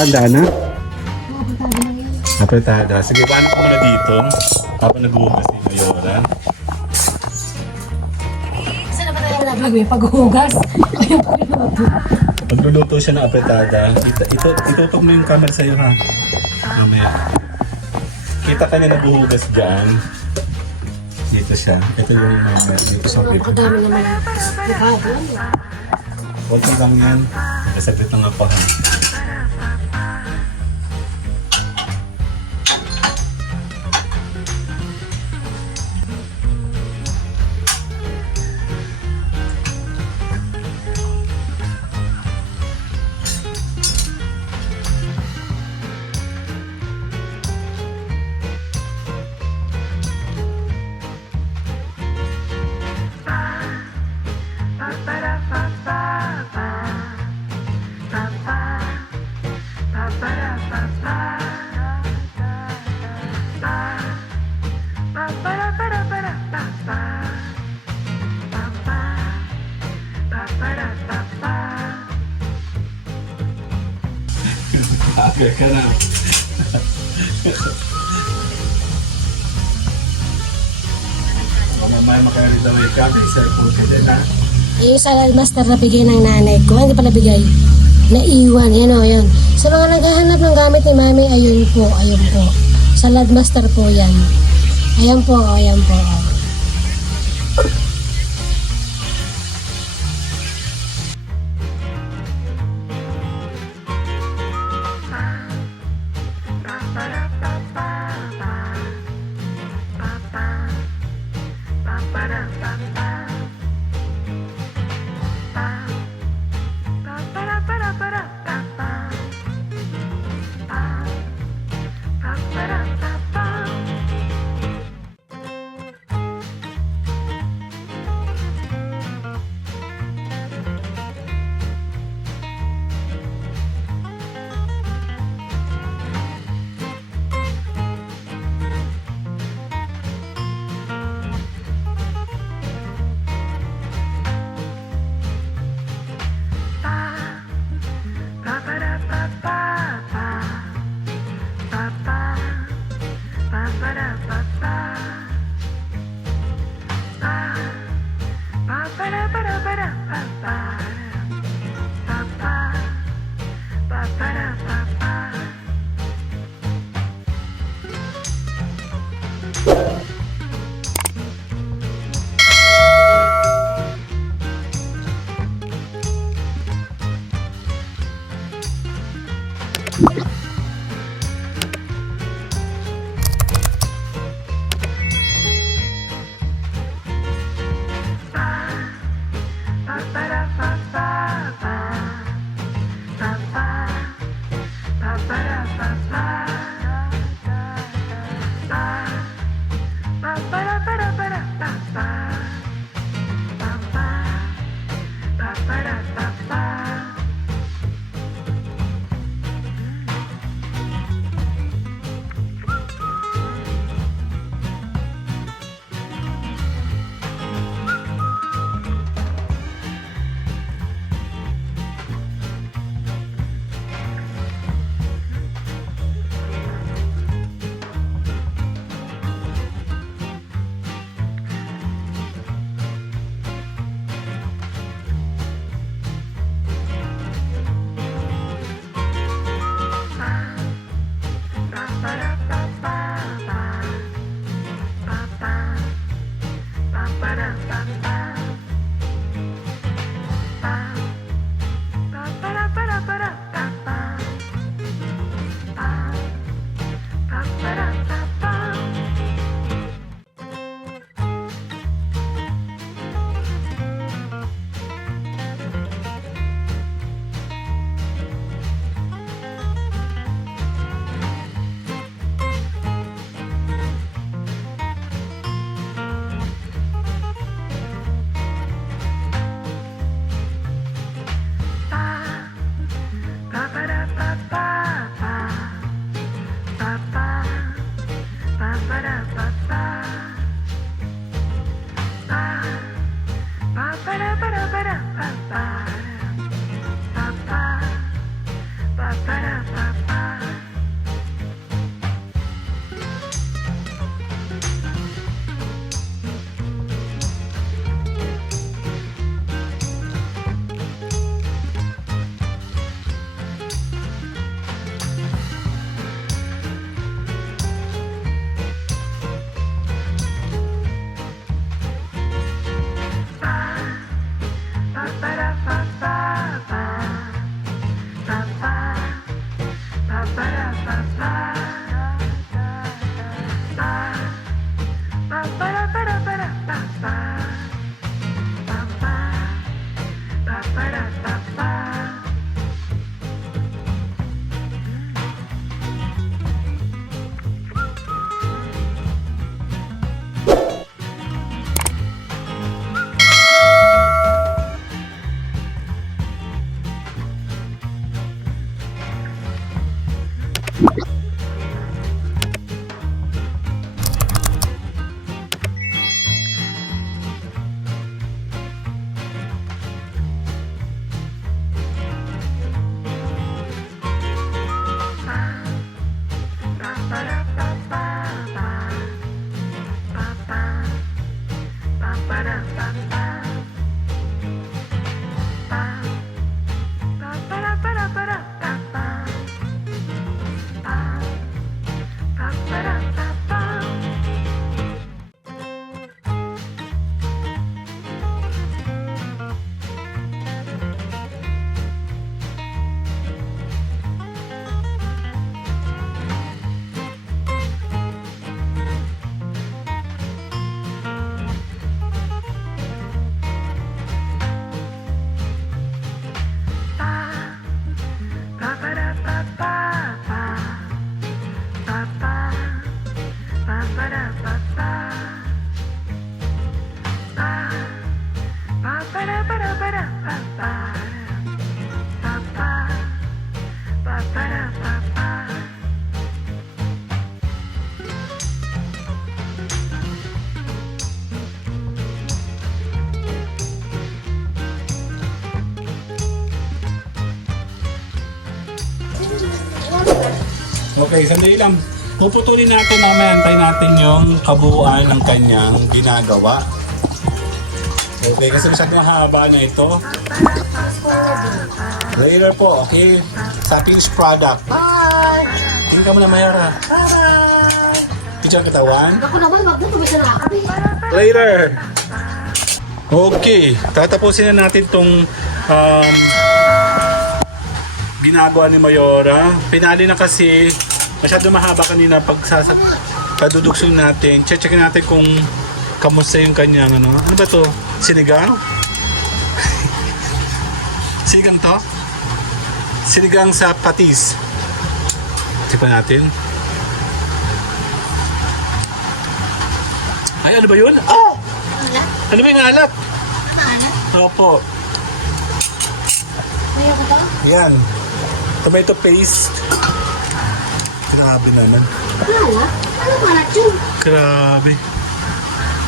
Handa na? Mapatado lang yan. Apretada. Sige, paano ko muna dito? Habang naghuhugas ni Mayora. Saan na ba tayo nagagawin? Paghuhugas? O yung pagluluto? Magluluto siya ng apretada. Itutok mo yung camera sa'yo ha. Mamaya. Kita ka niya naghuhugas dyan. Dito siya. Ito yung dito sa bib. Napakadami naman. Nakado. Konti lang yan. Nasaglit na nga pa ha. Okay ka na. Mamaya makalit daw yung kape. Cellphone ka din ha. Yung salad master na bigay ng nanay ko. Hindi pala bigay. Naiwan. Yan o, yan. Sa mga naghahanap ng gamit ni mami, ayun po, ayun po. Salad master po yan. Ayan po, ayan po. Okay, sandali lang. Puputulin natin mamaya, antayin natin yung kabuuan ng kanyang ginagawa. Okay, kasi masyadong haba na ito. Later po, okay? Sa finished product. Bye! Tingin ka muna, Mayara. Bye! Picture ang katawan. Ako naman, wag na tumisa na ako. Later! Okay, tatapusin na natin tong ginagawa ni Mayora. Pinali na kasi masyado mahaba kanina pagduduksun natin. Check natin kung kamusta yung kanyang ano. Ano ba to? Sinigang? Sinigang to? Sinigang sa patis. Check natin. Ay, ano ba yun? Oh! Ano ba yung alat? Maalat? Opo. Ayaw ko to? Yan. Tomato paste. Grabe naman. Maalat? Ano maalat yun? Grabe.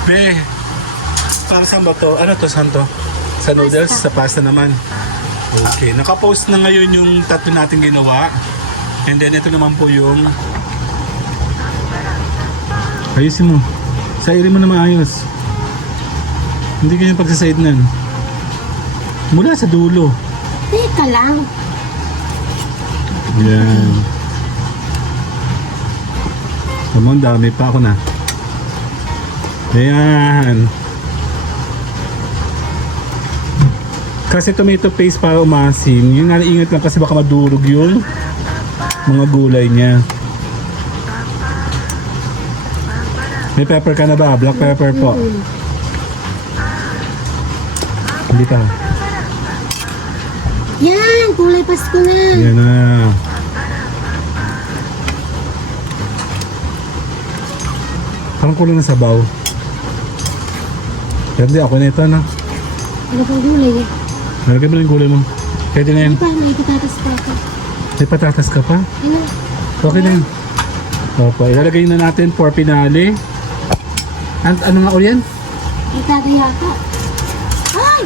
Be, para saan ba to? Ano to? Saan to? Sa noodles? Sa pasta naman. Okay. Nakapost na ngayon yung tatlo natin ginawa. And then ito naman po yung ayusin mo. Sairin mo na maayos. Hindi ganyan pagsaside nan. Mula sa dulo. Teka lang. Yan. Naman, dami pa ako na. Ayan. Kasi tomato paste para umasim. Yung naiingat lang kasi baka madurog yung mga gulay niya. May pepper ka na ba? Black pepper po. Hindi pa. Yan! Kulay Pasko na. Yan na. Parang kulang na sabaw. Pero di ako na ito, no? Ano pang gulay eh? Nalagay mo lang yung gulay mo. Pwede na yan. Di ba? May patatas pa ako. May patatas ka pa? Ano? Okay na yun. Opo, ilalagay na natin for finale. Ano nga ulit yan? May tagayata. Ay!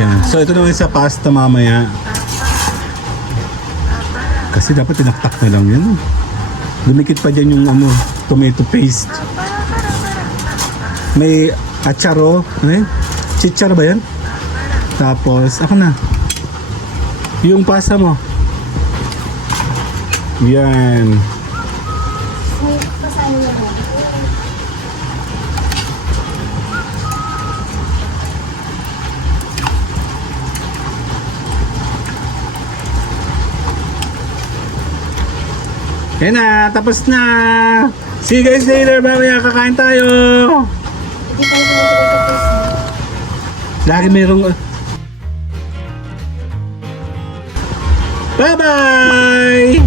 Yan. So ito naman sa pasta mamaya. Kasi dapat tinaktak na lang yan. Lumikit pa dyan yung ano, tomato paste. May acharo. Ano yan? Chichar ba yan? Tapos, ako na. Yung pasta mo. Yan. May pasano na ba? Yan na, tapos na. See you guys later. Mamaya kakain tayo. Hindi pa naman ito ito. Lagi mayroong... Bye-bye!